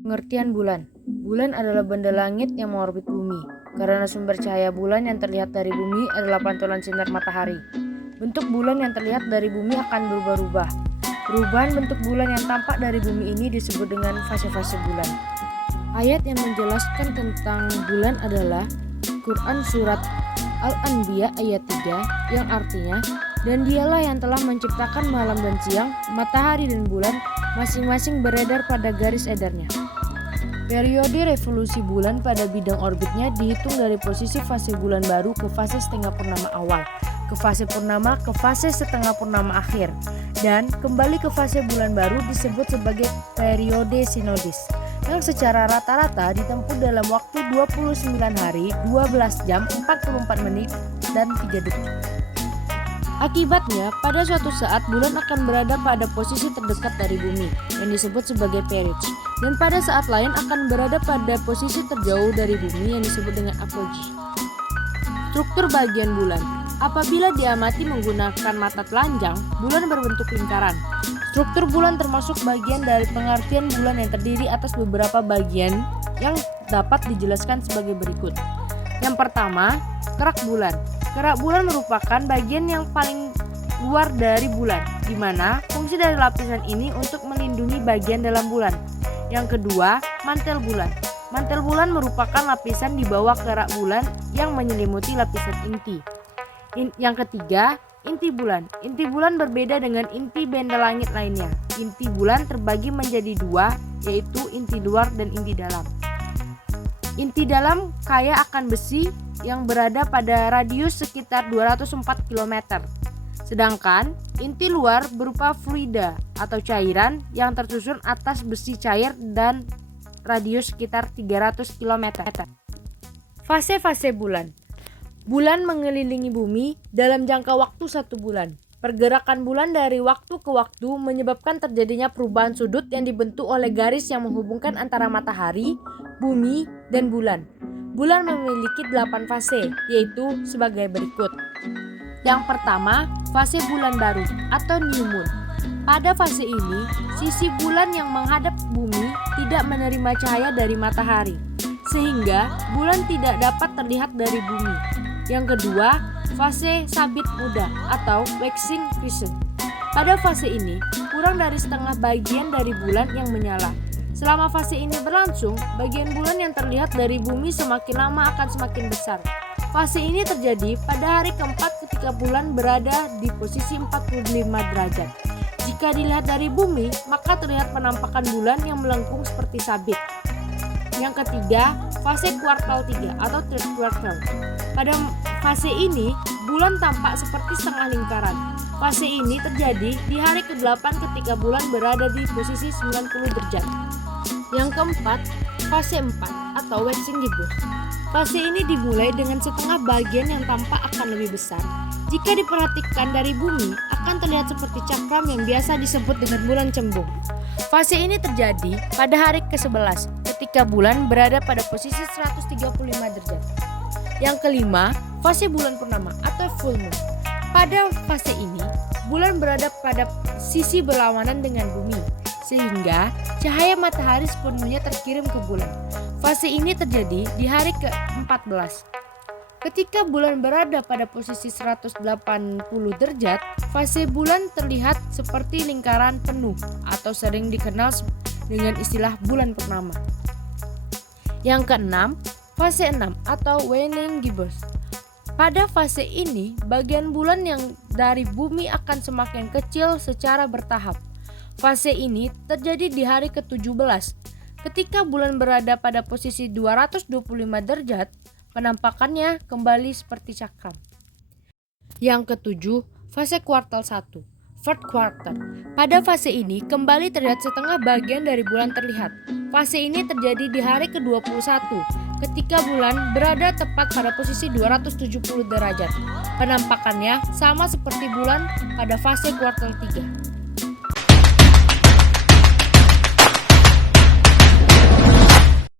Pengertian bulan. Bulan adalah benda langit yang mengorbit bumi. Karena sumber cahaya bulan yang terlihat dari bumi adalah pantulan sinar matahari. Bentuk bulan yang terlihat dari bumi akan berubah-ubah. Perubahan bentuk bulan yang tampak dari bumi ini disebut dengan fase-fase bulan. Ayat yang menjelaskan tentang bulan adalah Quran Surat Al-Anbiya ayat 3 yang artinya, dan dialah yang telah menciptakan malam dan siang, matahari dan bulan, masing-masing beredar pada garis edarnya. Periode revolusi bulan pada bidang orbitnya dihitung dari posisi fase bulan baru ke fase setengah purnama awal, ke fase purnama ke fase setengah purnama akhir, dan kembali ke fase bulan baru disebut sebagai periode sinodis, yang secara rata-rata ditempuh dalam waktu 29 hari, 12 jam, 44 menit, dan 3 detik. Akibatnya, pada suatu saat bulan akan berada pada posisi terdekat dari bumi, yang disebut sebagai perigee, dan pada saat lain akan berada pada posisi terjauh dari bumi yang disebut dengan apogee. Struktur bagian bulan. Apabila diamati menggunakan mata telanjang, bulan berbentuk lingkaran. Struktur bulan termasuk bagian dari pengertian bulan yang terdiri atas beberapa bagian yang dapat dijelaskan sebagai berikut. Yang pertama, kerak bulan. Kerak bulan merupakan bagian yang paling luar dari bulan, di mana fungsi dari lapisan ini untuk melindungi bagian dalam bulan. Yang kedua, mantel bulan. Mantel bulan merupakan lapisan di bawah kerak bulan yang menyelimuti lapisan inti. Yang ketiga, inti bulan. Inti bulan berbeda dengan inti benda langit lainnya. Inti bulan terbagi menjadi dua, yaitu inti luar dan inti dalam. Inti dalam kaya akan besi yang berada pada radius sekitar 204 km. Sedangkan inti luar berupa fluida atau cairan yang tersusun atas besi cair dan radius sekitar 300 km. Fase-fase bulan. Bulan mengelilingi bumi dalam jangka waktu 1 bulan. Pergerakan bulan dari waktu ke waktu menyebabkan terjadinya perubahan sudut yang dibentuk oleh garis yang menghubungkan antara matahari, bumi, dan bulan. Bulan memiliki 8 fase, yaitu sebagai berikut. Yang pertama, fase bulan baru atau new moon. Pada fase ini, sisi bulan yang menghadap bumi tidak menerima cahaya dari matahari, sehingga bulan tidak dapat terlihat dari bumi. Yang kedua, fase sabit muda atau waxing crescent. Pada fase ini, kurang dari setengah bagian dari bulan yang menyala. Selama fase ini berlangsung, bagian bulan yang terlihat dari bumi semakin lama akan semakin besar. Fase ini terjadi pada hari keempat ketika bulan berada di posisi 45 derajat. Jika dilihat dari bumi, maka terlihat penampakan bulan yang melengkung seperti sabit. Yang ketiga, fase kuartal 3 atau third quarter. Pada fase ini, bulan tampak seperti setengah lingkaran. Fase ini terjadi di hari ke-8 ketika bulan berada di posisi 90 derajat. Yang keempat, fase 4 atau waxing gibbous. Fase ini dimulai dengan setengah bagian yang tampak akan lebih besar. Jika diperhatikan dari bumi, akan terlihat seperti cakram yang biasa disebut dengan bulan cembung. Fase ini terjadi pada hari ke-11 ketika bulan berada pada posisi 135 derajat. Yang kelima, fase bulan purnama atau full moon. Pada fase ini, bulan berada pada sisi berlawanan dengan bumi, sehingga cahaya matahari sepenuhnya terkirim ke bulan. Fase ini terjadi di hari ke-14. Ketika bulan berada pada posisi 180 derajat, fase bulan terlihat seperti lingkaran penuh atau sering dikenal dengan istilah bulan purnama. Yang keenam, fase 6 atau waning gibbous. Pada fase ini, bagian bulan yang dari bumi akan semakin kecil secara bertahap. Fase ini terjadi di hari ke-17. Ketika bulan berada pada posisi 225 derajat, penampakannya kembali seperti cakram. Yang ketujuh, fase kuartal 1, third quarter. Pada fase ini kembali terlihat setengah bagian dari bulan terlihat. Fase ini terjadi di hari ke-21 ketika bulan berada tepat pada posisi 270 derajat. Penampakannya sama seperti bulan pada fase kuartal 3.